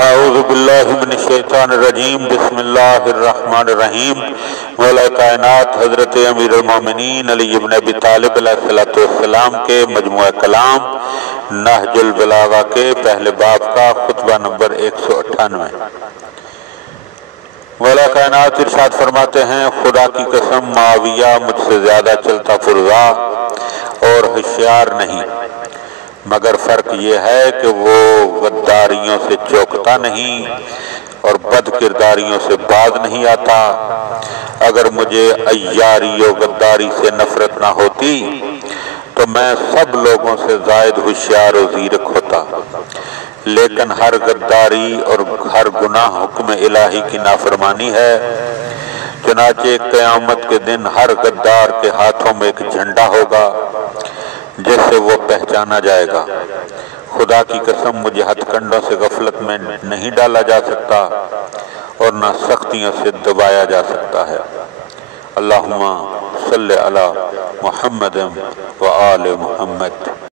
اعوذ باللہ من الشیطان الرجیم بسم اللہ الرحمن الرحیم مولا کائنات حضرت امیر المومنین علی بن ابی طالب علیہ السلام کے مجموعہ کلام نہج البلاغہ کے پہلے باب کا خطبہ نمبر 198۔ مولا کائنات ارشاد فرماتے ہیں، خدا کی قسم معاویہ مجھ سے زیادہ چلتا پھرزا اور ہوشیار نہیں، مگر فرق یہ ہے کہ وہ غداریوں سے چوکتا نہیں اور بد کرداریوں سے باز نہیں آتا۔ اگر مجھے عیاری و غداری سے نفرت نہ ہوتی تو میں سب لوگوں سے زائد ہوشیار و زیرک ہوتا، لیکن ہر غداری اور ہر گناہ حکم الہی کی نافرمانی ہے۔ چنانچہ قیامت کے دن ہر غدار کے ہاتھوں میں ایک جھنڈا ہوگا جس سے وہ پہچانا جائے گا۔ خدا کی قسم مجھے ہتھ کنڈوں سے غفلت میں نہیں ڈالا جا سکتا اور نہ سختیوں سے دبایا جا سکتا ہے۔ اللہم صلی علی محمد و آل محمد۔